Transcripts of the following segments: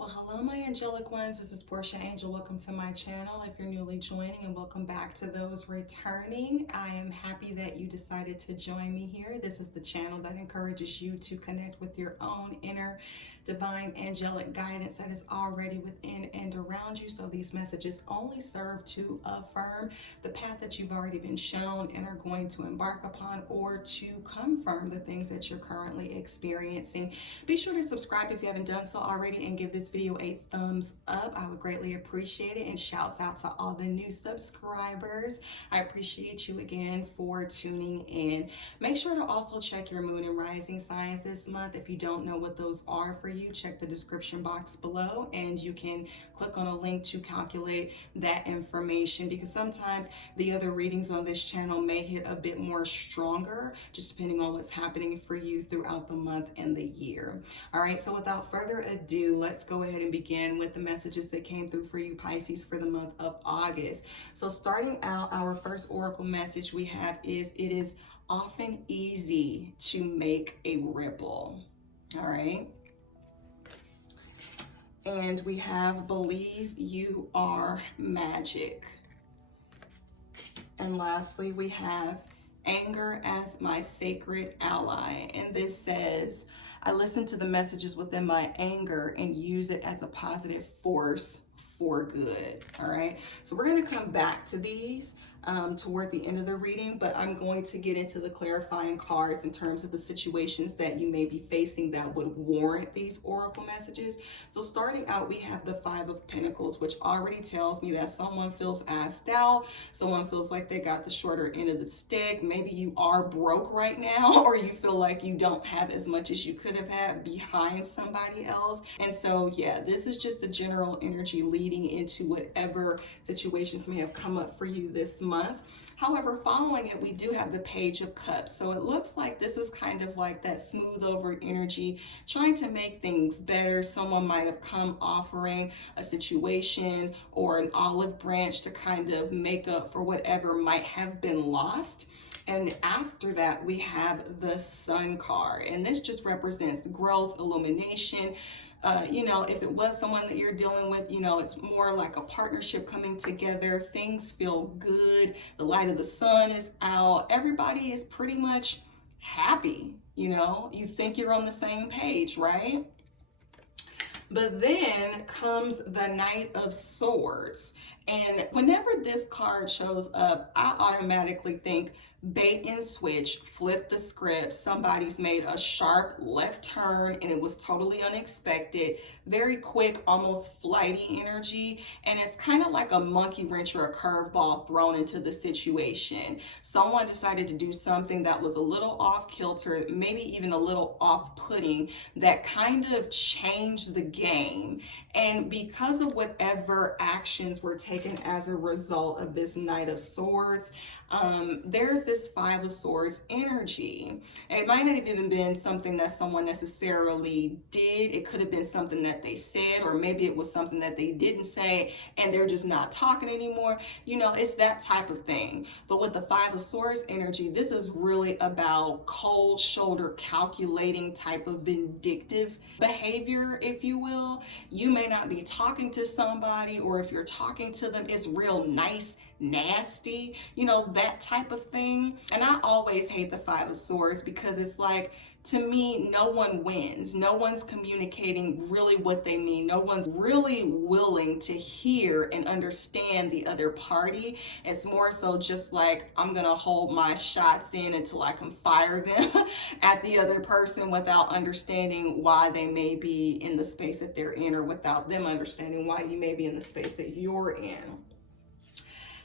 Well, hello, my angelic ones. This is Portia Angel. Welcome to my channel. If you're newly joining, and welcome back to those returning. I am happy that you decided to join me here. This is the channel that encourages you to connect with your own inner divine angelic guidance that is already within and around you. So these messages only serve to affirm the path that you've already been shown and are going to embark upon, or to confirm the things that you're currently experiencing. Be sure to subscribe if you haven't done so already, and give this video a thumbs up. I would greatly appreciate it. And shouts out to all the new subscribers. I appreciate you again for tuning in. Make sure to also check your moon and rising signs this month. If you don't know what those are for you, check the description box below and you can click on a link to calculate that information, because sometimes the other readings on this channel may hit a bit more stronger, just depending on what's happening for you throughout the month and the year. All right, so without further ado, let's go ahead and begin with the messages that came through for you, Pisces, for the month of August. So starting out, our first oracle message we have is, it is often easy to make a ripple. All right. And we have, believe you are magic. And lastly, we have anger as my sacred ally. And this says, I listen to the messages within my anger and use it as a positive force for good. All right. So we're going to come back to these toward the end of the reading, but I'm going to get into the clarifying cards in terms of the situations that you may be facing that would warrant these oracle messages. So starting out, we have the Five of Pentacles, which already tells me that someone feels asked out. Someone feels like they got the shorter end of the stick. Maybe you are broke right now, or you feel like you don't have as much as you could have had behind somebody else. And so, yeah, this is just the general energy leading into whatever situations may have come up for you this month. However, following it, we do have the Page of Cups. So it looks like this is kind of like that smooth over energy, trying to make things better. Someone might have come offering a situation or an olive branch to kind of make up for whatever might have been lost. And after that, we have the Sun card. And this just represents growth, illumination. If it was someone that you're dealing with, it's more like a partnership coming together. Things feel good. The light of the sun is out. Everybody is pretty much happy. You think you're on the same page, right? But then comes the Knight of Swords. And whenever this card shows up, I automatically think bait and switch, flip the script. Somebody's made a sharp left turn and it was totally unexpected, very quick, almost flighty energy. And it's kind of like a monkey wrench or a curveball thrown into the situation. Someone decided to do something that was a little off kilter, maybe even a little off-putting, that kind of changed the game. And because of whatever actions were taken as a result of this Knight of Swords, there's this Five of Swords energy. It might not have even been something that someone necessarily did. It could have been something that they said, or maybe it was something that they didn't say and they're just not talking anymore. It's that type of thing. But with the Five of Swords energy, this is really about cold shoulder, calculating type of vindictive behavior, if you will. You may not be talking to somebody, or if you're talking to them, it's real nice, nasty, that type of thing. And I always hate the Five of Swords, because it's like, to me, no one wins. No one's communicating really what they mean. No one's really willing to hear and understand the other party. It's more so just like, I'm gonna hold my shots in until I can fire them at the other person, without understanding why they may be in the space that they're in, or without them understanding why you may be in the space that you're in.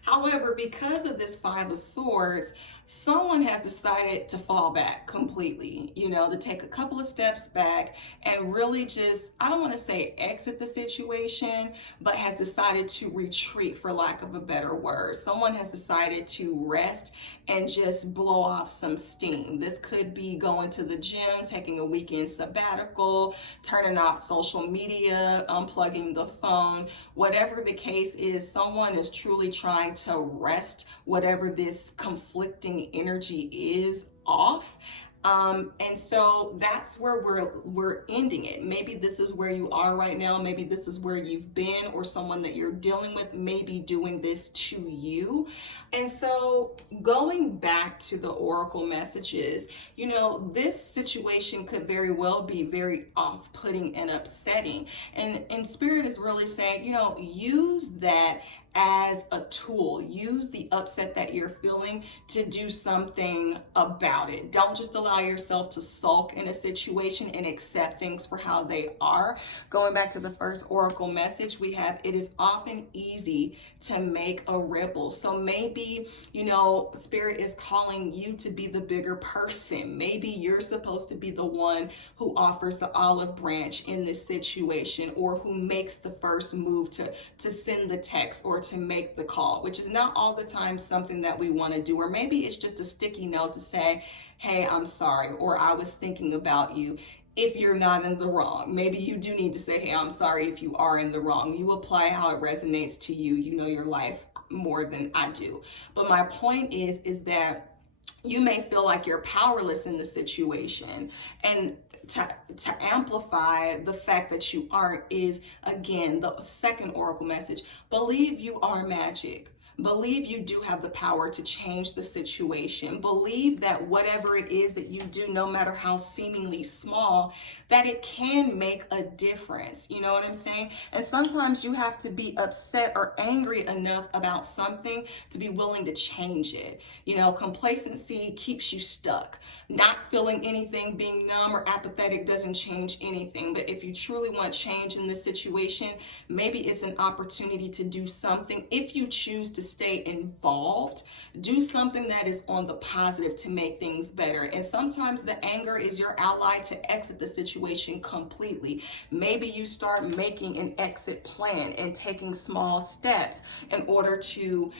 However, because of this Five of Swords, someone has decided to fall back completely, to take a couple of steps back and really just, I don't want to say exit the situation, but has decided to retreat, for lack of a better word. Someone has decided to rest and just blow off some steam. This could be going to the gym, taking a weekend sabbatical, turning off social media, unplugging the phone. Whatever the case is, someone is truly trying to rest whatever this conflicting energy is off. And so that's where we're ending it. Maybe this is where you are right now. Maybe this is where you've been, or someone that you're dealing with may be doing this to you. And so going back to the oracle messages, you know, this situation could very well be very off-putting and upsetting. And Spirit is really saying, you know, use that as a tool. Use the upset that you're feeling to do something about it. Don't just allow yourself to sulk in a situation and accept things for how they are. Going back to the first oracle message, we have, it is often easy to make a ripple. So maybe, you know, Spirit is calling you to be the bigger person. Maybe you're supposed to be the one who offers the olive branch in this situation, or who makes the first move to send the text or to make the call, which is not all the time something that we want to do. Or maybe it's just a sticky note to say, hey, I'm sorry, or I was thinking about you. If you're not in the wrong, maybe you do need to say, hey, I'm sorry if you are in the wrong. You apply how it resonates to you. You know your life more than I do. But my point is that you may feel like you're powerless in the situation. And to amplify the fact that you aren't is, again, the second oracle message. Believe you are magic. Believe you do have the power to change the situation. Believe that whatever it is that you do, no matter how seemingly small, that it can make a difference. You know what I'm saying? And sometimes you have to be upset or angry enough about something to be willing to change it. You know, complacency keeps you stuck. Not feeling anything, being numb or apathetic doesn't change anything. But if you truly want change in this situation, maybe it's an opportunity to do something. If you choose to stay involved, do something that is on the positive to make things better. And sometimes the anger is your ally to exit the situation completely. Maybe you start making an exit plan and taking small steps in order to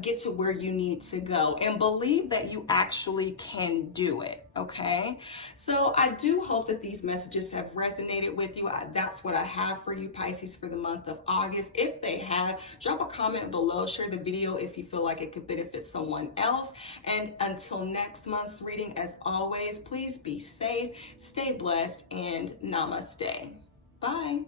get to where you need to go, and believe that you actually can do it. Okay, so I do hope that these messages have resonated with you. That's what I have for you, Pisces, for the month of August. If they have, drop a comment below, share the video if you feel like it could benefit someone else. And until next month's reading, as always, please be safe, stay blessed, and namaste. Bye.